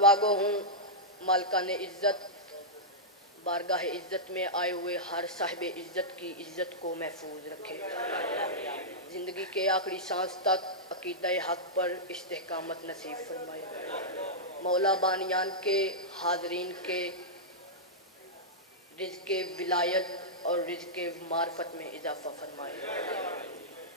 वागो हूँ मालिकाने इज़्ज़त, बारगाह इज़्ज़त में आए हुए हर साहिब इज़्ज़त की इज़्ज़त को महफूज रखे। ज़िंदगी के आखिरी सांस तक अकीदा हक़ पर इस्तेकामत नसीब फरमाए। मौला बानियान के हाज़रीन के रिज़्क़ विलायत और रिज़्क़ मार्फत में इजाफ़ा फरमाए।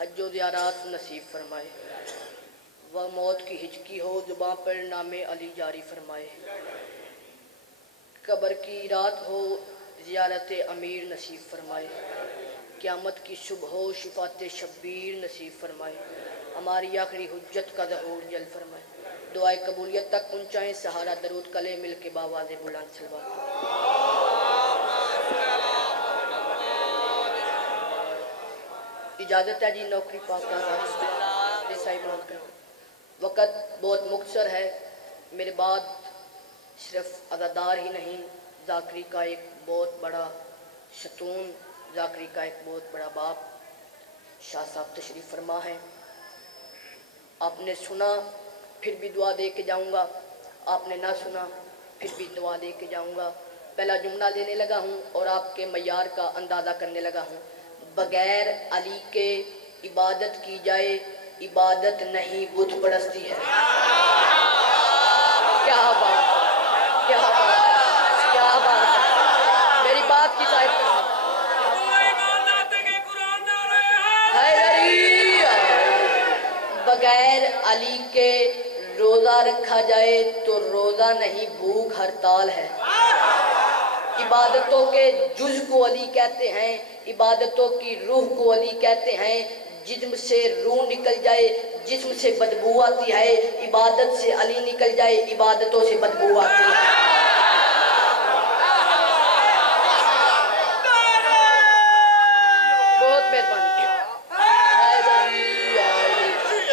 हज्जो ज़ियारत नसीब फरमाए। वह मौत की हिचकी हो ज़ुबां पर नामे अली जारी फरमाए। कब्र की रात हो ज़ियारत अमीर नसीब फरमाए। क़यामत की सुबह हो शिफ़ात शब्बीर नसीब फरमाए। हमारी आखिरी हुज्जत का ज़हूर जल फरमाए। दुआए कबूलियत तक पहुँचाएँ सहारा दरूद कले मिल के बावाज़े बुलंद सलवात। इजाज़त है जी नौकरी पाक का। वक़्त बहुत मुख्तसर है। मेरे बाद सिर्फ अज़ादार ही नहीं, ज़ाकरी का एक बहुत बड़ा शतून, ज़ाकरी का एक बहुत बड़ा बाप शाह साहब तशरीफ़ फरमा है। आपने सुना फिर भी दुआ दे के जाऊँगा, आपने ना सुना फिर भी दुआ दे के जाऊँगा। पहला जुमला लेने लगा हूँ और आपके मयार का अंदाज़ा करने लगा हूँ। बगैर अली के इबादत की जाए, इबादत नहीं बुत परस्ती है। क्या बात है, क्या बात है, क्या बात है। मेरी बात की तारीफ बगैर अली के रोज़ा रखा जाए तो रोज़ा नहीं भूख हड़ताल है। इबादतों के जुज़ को अली कहते हैं, इबादतों की रूह को अली कहते हैं। जिस्म से रूह निकल जाए, जिस्म से बदबू आती है। इबादत से अली निकल जाए, इबादतों से बदबू आती है। बहुत मेहरबानी।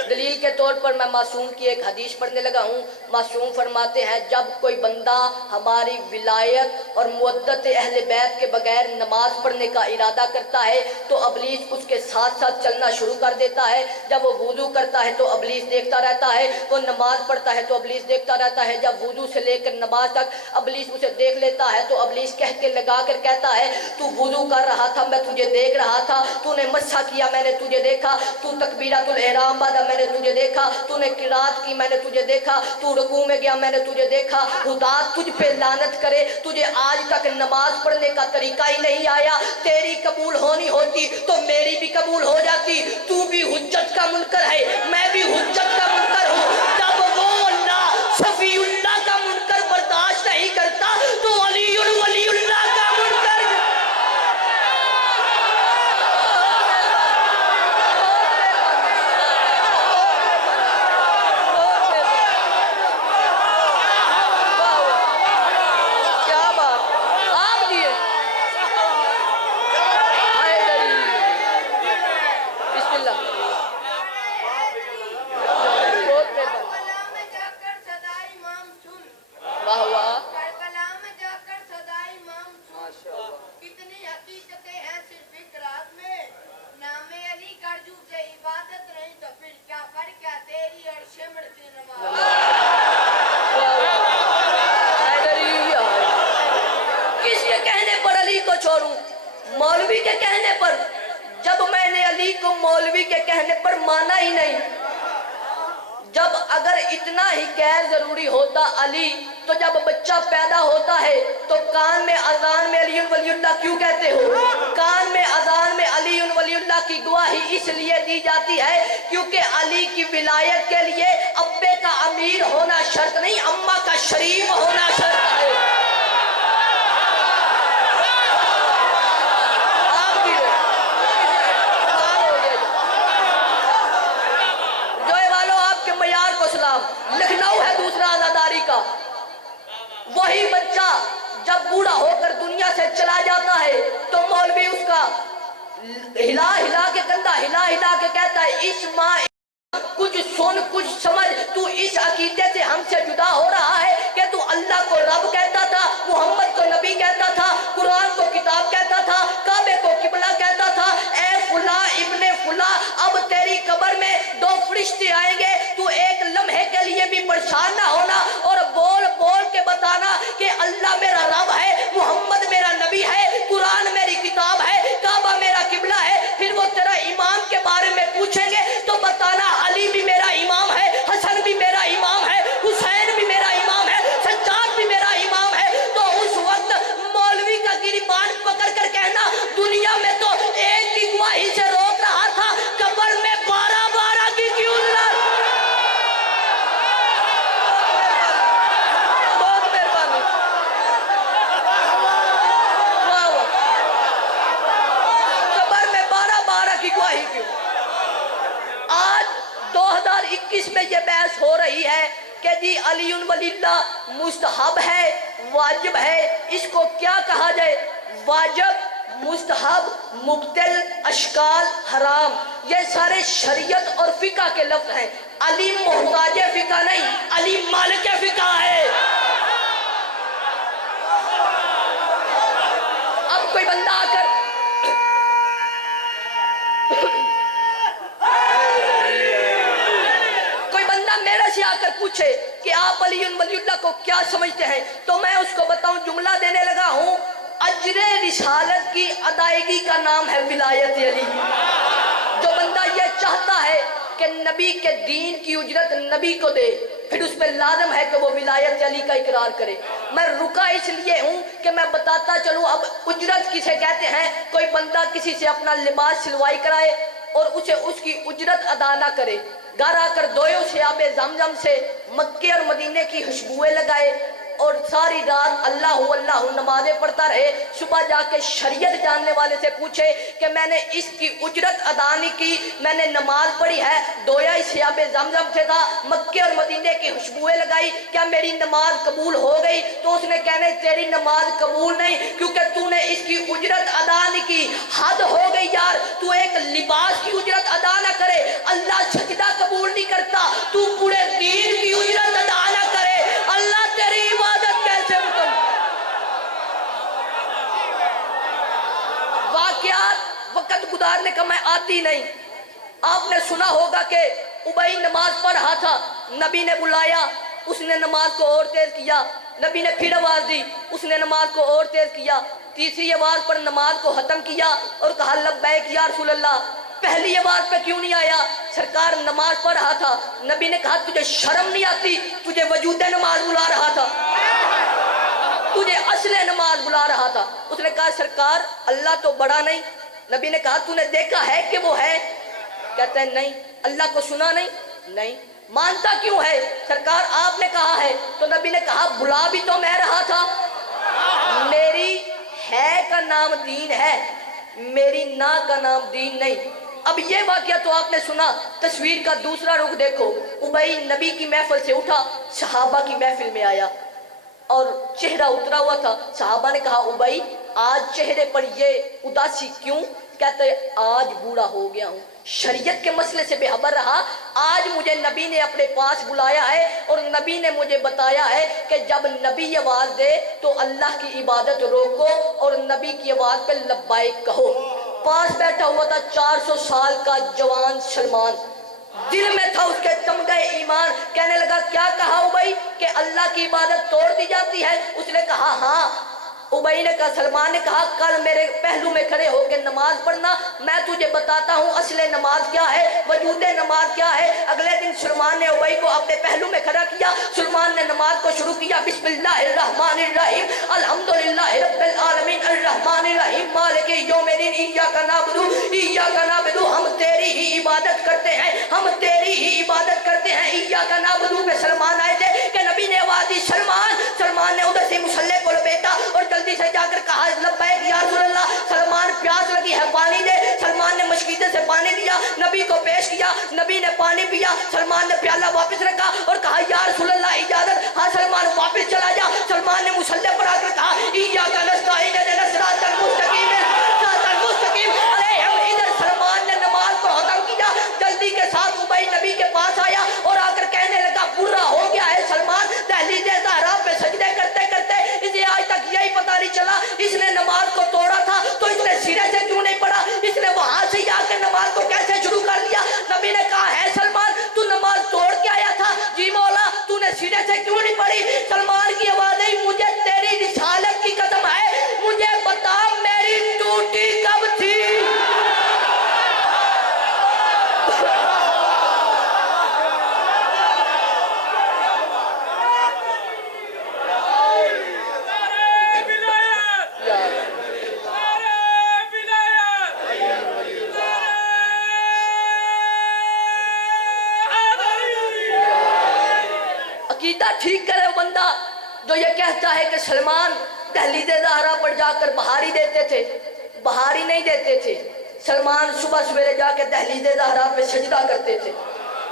दलील के तौर पर मैं मासूम की एक हदीस पढ़ने लगा हूँ। मासूम फरमाते हैं, जब कोई बंदा हमारी विलायत और मुअद्दत अहले बैत के बगैर नमाज पढ़ने का इरादा करता है तो अबलीस उसके साथ साथ चलना शुरू कर देता है। जब वो वुज़ू करता है तो अबलीस देखता रहता है, वो नमाज पढ़ता है तो अबलीस देखता रहता है। जब वुज़ू से लेकर नमाज तक अबलीस उसे देख लेता है तो अबलीस कह के लगा कर कहता है, तू वुज़ू कर रहा था, मैं तुझे देख रहा था। तूने मस्सा किया, मैंने तुझे देखा। तू तकबीरतुल इहराम बांधा, मैंने तुझे देखा। तूने किरात की, मैंने तुझे देखा। तू रुकू में गया, मैंने तुझे देखा। खुदा तुझ पे लानत करे, तुझे आज तक नमाज पढ़ने का तरीका ही नहीं आया। तेरी कबूल होनी होती तो मेरी भी कबूल हो जाती। तू भी हुज्जत का मुनकर है, मैं भी हुज्जत का मुनकर हूँ। जब वो अल्लाह शफीउल्लाह का मुनकर बर्दाश्त नहीं करता तो अलीउल वलीउल्लाह का मुनकर। मौलवी के कहने पर, जब मैंने अली को मौलवी के कहने पर माना ही नहीं। जब अगर इतना ही गैर जरूरी होता अली, तो जब बच्चा पैदा होता है तो कान में अजान में अली वलीउल्लाह क्यों कहते हो? कान में अजान में अली वलीउल्लाह की गवाही इसलिए दी जाती है क्योंकि अली की विलायत के लिए अब्बे का अमीर होना शर्त नहीं, अम्मा का शरीफ होना शर्त है। लखनऊ है दूसरा आजादारी का। वही बच्चा जब बूढ़ा होकर दुनिया से चला जाता है तो मौलवी उसका हिला हिला के कंधा हिला हिला के कहता है, इस माँ कुछ सुन कुछ समझ, तू इस अकीदे से हमसे जुदा हो रहा है कि तू अल्लाह को रब कहता था, मोहम्मद को नबी कहता था, कुरान को किताब कहता था, काबे को किबला कहता था। ए फुला इब्ने फुला, अब तेरी कब्र में दो फरिश्ते आएंगे, तू एक लम्हे के लिए भी परेशान ना होना और बोल 21 में ये बहस हो रही है کہ جی علی ولی اللہ مستحب ہے واجب ہے، اس کو کیا کہا جائے؟ واجب، مستحب، مبتل، اشکال، حرام، یہ سارے شریعت اور فقہ کے لفظ ہیں۔ علی محتاج فقہ نہیں، علی مالک فقہ ہے۔ اب کوئی بندہ آ کر میرے سے آ کر پوچھے کہ آپ علی ولی اللہ کو کیا سمجھتے ہیں، تو میں اس کو بتاؤں، جملہ دینے لگا ہوں، اجر رسالت کی ادائیگی کا نام ہے ولایت علی۔ جو بندہ یہ چاہتا ہے کہ نبی کے دین کی اجرت نبی کو دے، پھر اس پہ لازم ہے کہ وہ ولایت علی کا اقرار کرے۔ میں رکا اس لیے ہوں کہ میں بتاتا چلوں اب اجرت کسے کہتے ہیں۔ کوئی بندہ کسی سے اپنا لباس سلوائی کرائے اور اسے اس کی اجرت ادا نہ کرے، گھر آ کر دوئے اسے آب زمزم سے، مکے اور مدینے کی خوشبوئیں لگائے اور ساری رات اللہ اللہ نمازیں پڑھتا رہے، صبح جا کے شریعت جاننے والے سے پوچھے کہ میں نے اس کی اجرت ادا نہیں کی، میں نے نماز پڑھی ہے، دویا اسے آب زمزم سے تھا، مکے اور مدینے کی خوشبوئیں لگائی، کیا میری نماز قبول ہو گئی؟ تو اس نے کہنے تیری نماز قبول نہیں، کیونکہ تو نے اس کی اجرت ادا نہیں کی۔ حد ہو گئی یار، تو ایک لباس کی اجرت ادا نہ کرے، اللہ سجدہ قبول نہیں کرتا، تو پورے دین کی اجرت ادا نہ کرے، اللہ تیری عبادت کیسے مکمل؟ واقعات وقت گزارنے کا میں آتی نہیں۔ آپ نے سنا ہوگا کہ ابئی نماز پڑھ رہا تھا، نبی نے بلایا، اس نے نماز کو اور تیز کیا، نبی نے پھر آواز دی، اس نے نماز کو اور تیز کیا، تیسری آواز پر نماز کو ختم کیا اور کہا لبیک یا رسول اللہ۔ پہلی آواز پہ کیوں نہیں آیا؟ سرکار نماز پڑھ رہا تھا، نبی نے کہا تجھے شرم نہیں آتی؟ تجھے وجود نماز بلا رہا تھا، تجھے اصل نماز بلا رہا تھا۔ اس نے کہا سرکار اللہ تو بڑا نہیں۔ نبی نے کہا تو نے دیکھا ہے کہ وہ ہے؟ کہتا ہے نہیں۔ اللہ کو سنا نہیں؟ نہیں۔ مانتا کیوں ہے؟ سرکار آپ نے کہا ہے۔ تو نبی نے کہا بلا بھی تو میں رہا تھا، میری ہے کا نام دین ہے، میری نا کا نام دین نہیں۔ اب یہ واقعہ تو آپ نے سنا، تصویر کا دوسرا رخ دیکھو، ابئی نبی کی محفل سے اٹھا، صحابہ کی محفل میں آیا اور چہرہ اترا ہوا تھا۔ صحابہ نے کہا ابئی آج چہرے پر یہ اداسی کیوں؟ کہتے آج بوڑھا ہو گیا ہوں، شریعت کے مسئلے سے بے خبر رہا، آج مجھے نبی نے اپنے پاس بلایا ہے اور نبی نے مجھے بتایا ہے کہ جب نبی آواز دے تو اللہ کی عبادت روکو اور نبی کی آواز پہ لبیک کہو۔ پاس بیٹھا ہوا تھا 400 سال کا جوان سلمان، دل میں تھا اس کے تمغہ ایمان، کہنے لگا کیا کہا ابئی کہ اللہ کی عبادت توڑ دی جاتی ہے؟ اس نے کہا ہاں۔ ابئی نے کہا، سلمان نے کہا کل میرے پہلو میں کھڑے ہو کے نماز پڑھنا، میں تجھے بتاتا ہوں اصل نماز کیا ہے، وجود نماز کیا ہے۔ اگلے دن سلمان نے ابئی کو اپنے پہلو میں کھڑا کیا، سلمان نے نماز کو شروع کیا، بسم اللہ الرحمن الرحیم الحمدللہ رب العالمین الرحمن الرحیم مالک یوم الدین ایاک نعبد، ہم تیری ہی عبادت کرتے ہیں، ہم تیری ہی عبادت کرتے ہیں، ایاک نعبد پہ سلمان آئے تھے کہ نبی نے آواز دی سلمان، سلمان نے ادھر سے مصلی کو لپیٹا اور جلدی سے جا کر کہا لبیک یا رسول اللہ۔ سلمان پیاس لگی ہے پانی دے، سلمان نے مشکیزے سے پانی دیا، نبی کو پیش کیا، نبی نے پانی پیا، سلمان نے پیالہ واپس رکھا اور کہا یا رسول اللہ اجازت۔ ہاں سلمان واپس چلا جا۔ سلمان نے مصلی پر آ کر کہا ایاک نستعین اہدنا الصراط المستقیم صراط المستقیم علیہم۔ ادھر سلمان نے نماز کو ختم کیا، جلدی کے ساتھ ابئی نبی کے پاس آیا اور آ کر کہنے لگا برا ہو گیا ہے سلمان، دہلیز زہرا پہ سجدے کرتے کرتے اسے آج تک یہی پتہ نہیں چلا اس نے نماز کو توڑا تھا تو اس نے سرے سے کیوں نہیں پڑھا، اس نے وہاں سے آ کے نماز کو کیسے شروع کر دیا؟ نبی نے کہا ہے سلمان تو نماز توڑ کے آیا تھا؟ جی مولا۔ تو نے سرے سے کیوں نہیں پڑھی؟ سلمان کی آواز ہے مجھے تیری رسالت کی قسم ہے، مجھے بتا میری ٹوٹی کب تھی؟ ٹھیک کرے وہ بندہ جو یہ کہتا ہے کہ سلمان دہلیز زہرا پر جا کر بہاری دیتے تھے، بہاری نہیں دیتے تھے، سلمان صبح سویرے جا کے دہلیز زہرا پہ سجدہ کرتے تھے۔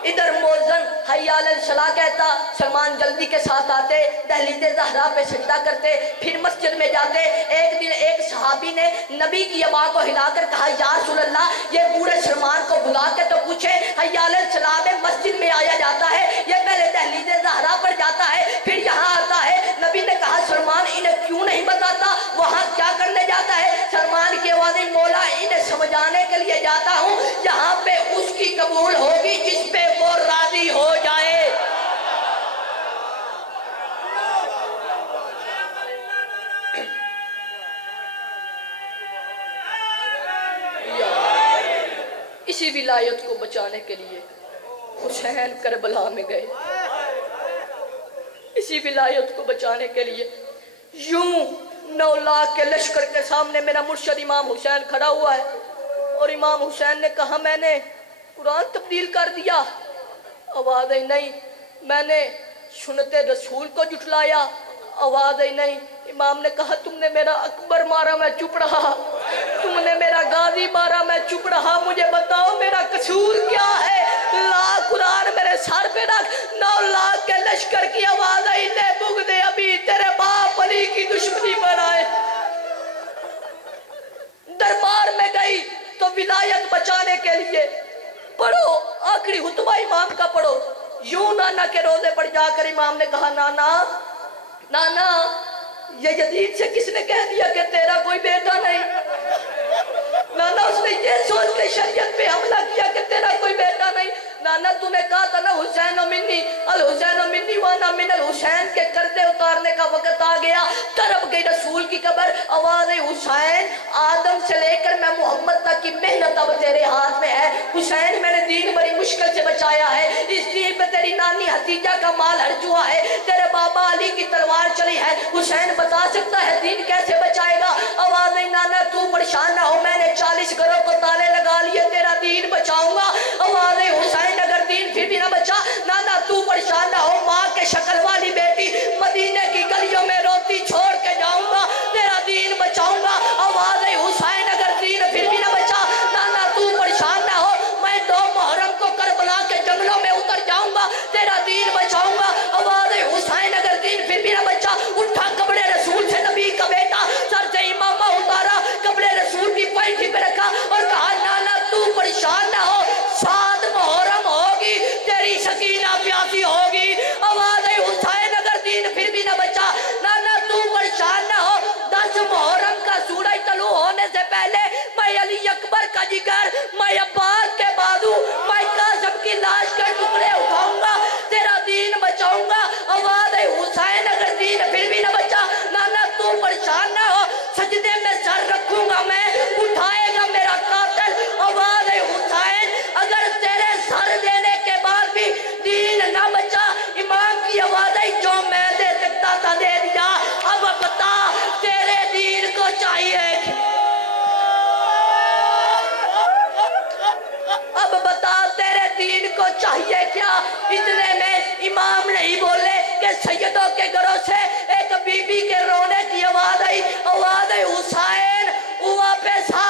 इधर मोज़न हय्या अलल सलाह कहता, सलमान जल्दी के साथ आते, दहलीज़ ज़हरा पे सजदा करते, फिर मस्जिद में जाते। एक दिन एक सहाबी ने नबी की अबा को हिलाकर कहा, या रसूल अल्लाह, ये बूढ़े सलमान को बुला के तो पूछे, हय्या अलल सलाह में मस्जिद में आया जाता है, ये पहले दहलीज़ ज़हरा पर जाता है फिर यहाँ आता है। नबी ने कहा, सलमान इन्हें क्यों नहीं बताता वहाँ क्या करने जाता है? सलमान की आवाज़, मौला इन्हें समझाने के लिए जाता हूँ, यहाँ पे उसकी कबूल होगी जिस पे वो राजी हो जाए। इसी विलायत को बचाने के लिए हुसैन करबला में गए। इसी विलायत को बचाने के लिए यूं 9 लाख के लश्कर के सामने मेरा मुर्शद इमाम हुसैन खड़ा हुआ है और इमाम हुसैन ने कहा, मैंने कुरान तब्दील कर दिया। आवाज़ आई नहीं। मैंने सुन्नते रसूल को जुटलाया। आवाज़ आई नहीं। इमाम ने कहा, तुमने मेरा अकबर मारा, मैं चुप रहा। तुमने मेरा गाजी मारा, मैं चुप रहा। मुझे बताओ मेरा कसूर क्या है? ला कुरान मेरे सर पे रख। 9 लाख के लश्कर की आवाज़ आई, ने बुगदे अभी तेरे बाप अली की दुश्मनी बनाए। दरबार में गई तो विलायत बचाने के लिए पढ़ो, आखिरी हुतबा इमाम का पढ़ो। यूं नाना के रोजे पर जाकर इमाम ने कहा, नाना नाना, ये यजीद से किसने कह दिया कि तेरा कोई बेटा नहीं? नाना, उसने ये सोच के शरीयत पे हमला किया कि तेरा कोई बेटा नहीं। नाना, तूने कहा था ना, हुसैन मिन्नी अल हुसैन मिन्नी वाना मिनल हुसैन के कर्जे उतारने का वक्त आ गया। तरफ गई रसूल की कब्र। आवाज़ हुसैन, आदम से लेकर मैं मोहम्मद तक की मेहनत अब तेरे हाथ में है। हुसैन, मैंने दीन बड़ी मुश्किल से बचाया है। इस दीन पे तेरी नानी हतीजा का माल हर्ज हुआ है, तेरे बाबा अली की तलवार चली है। हुसैन बता सकता है दीन कैसे बचाएगा? आवाज़ नहीं। नाना, तू परेशान ना हो, मैंने 40 घरों को ताले लगा लिए, तेरा दीन बचाऊंगा। आवाज़ नहीं। हुसैन, अगर दीन फिर भी ना बचा, नाना तू परेशान ना हो, माँ के शक्ल वाली बेटी मदीने की गलियों में रोती छोड़ के जाऊंगा, तेरा दीन बचाऊंगा। आवाज़ नहीं। हुसैन, अगर दीन फिर भी ना बचा, नाना तू परेशान ना हो, मैं 2 मुहर्रम को करबला के जंगलों में उतर जाऊंगा, तेरा दीन बचाऊंगा। आवाज़ नहीं। हुसैन, अगर दीन फिर भी ना बचा, उठा कपड़े रसूल से नबी का बेटा सर से इमामा उतारा, कपड़े रसूल की पैठी पे रखा और कहा, नाना तू परेशान ना हो, 7 मुहर्रम होगी, तेरी सकीना प्यासी होगी। आवाज़ आई। हुसैन, अगर दीन फिर भी ना बचा, नाना तू परेशान ना हो, 10 मुहर्रम का सूरज तलू होने से पहले मैं अली अकबर का जिगर, मैं अब्बास के बाजू, मैं कासिम की लाश के टुकड़े उठाऊंगा, तेरा दीन बचाऊंगा। आवाज़ आई। हुसैन, अगर दीन फिर भी ना बचा, नाना तू परेशान ना हो, सजदे में सर रखूंगा मैं, उठाएगा मेरा कातिल। आवाज़ आई। हुसैन, अगर तेरे सर देने के बाद भी दीन ना बचा, इमाम की आवाज़ आई, जो मैं दे सकता था दे दिया, अब बता तेरे दीन को चाहिए, अब बता तेरे दीन को चाहिए क्या? इतने में इमाम नहीं बोले कि सैयदों के घरों से एक बीबी के रोने की आवाज़ आई। आवाज़ आई। हुसैन, हुआ पैसा,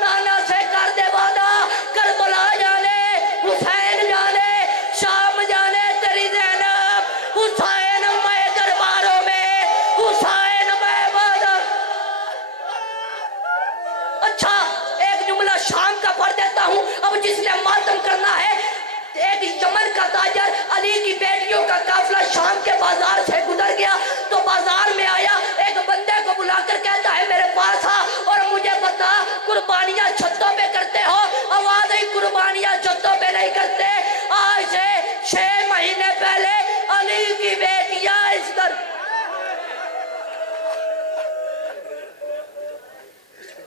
नाना से कर दे वादा, करबला जाने, हुसैन जाने, शाम जाने तेरी ज़ैनब, हुसैन मैं दरबारों में, हुसैन मैं वादा। अच्छा, एक जुमला शाम का पढ़ देता हूँ। अब जिसने मातम करना है, एक यमन का ताजर, अली की बेटियों का काफिला शाम के बाजार से गुजर